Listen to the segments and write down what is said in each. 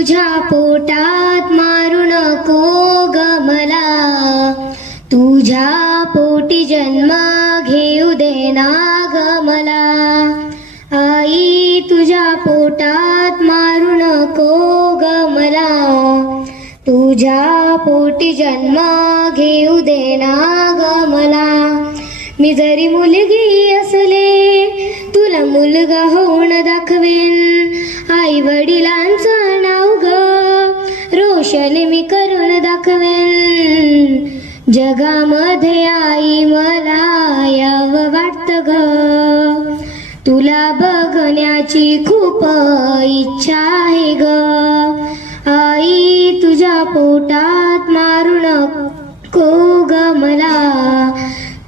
तुझ्या पोटात मारू नको ग मला, तुझ्या पोटी जन्म घेऊ देना ग मला. आई तुझ्या पोटात मारू नको ग मला, तुझ्या पोटी जन्म घेऊ देना ग मला. मी जरी मुलगी असले तुला मुलगा होऊन दाखवेन, आई वडिलांचं नाव ग रोशन मी करून दाखवेन. जगामध्ये आई मला यावं वाटतं ग, तुला बघण्याची खूप इच्छा आहे ग. आई तुझ्या पोटात मारू नको ग मला,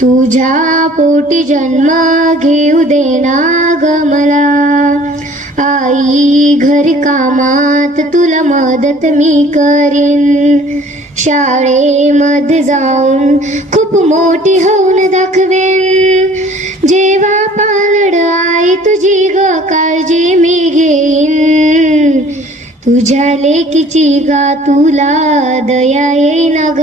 तुझ्या पोटी जन्म घेऊ देना ग मला. आई घरी कामात तुला मदत मी करीन, शाळेमध्ये जाऊन खूप मोठी होऊन दाखवेन. जेव्हा पालड आई तुझी ग काळजी मी घेईन, तुझ्या लेकीची गा तुला दया येईन ग.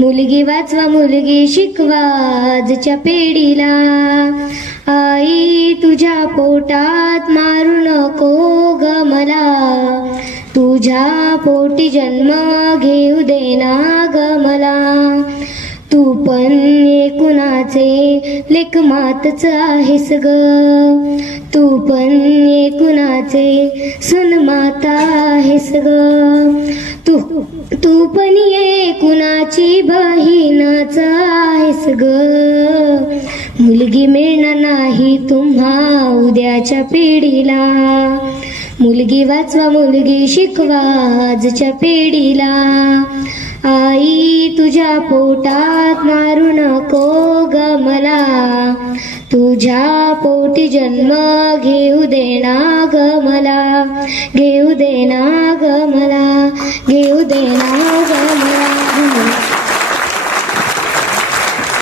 मुलगी वाचवा मुलगी शिकवा आजच्या पिढीला, आई तुझ्या पोटात मारू नको ग मला, तुझ्या पोटी जन्म घेऊ देना ग मला. तू पण एकुणाचे लेक मातच आहेस ग, तू पण एकुणाचे सन माता आहेस ग. तू पण एकुणाची बहीणच आहेस ग. मुलगी मिळणार नाही तुम्हा उद्याच्या पिढीला, मुलगी वाचवा मुलगी शिकवा आजच्या पिढीला. आई तुझ्या पोटात मारू नको ग मला, तुझ्या पोटी जन्म घेऊ देना ग मला, घेऊ देना ग मला, घेऊ देना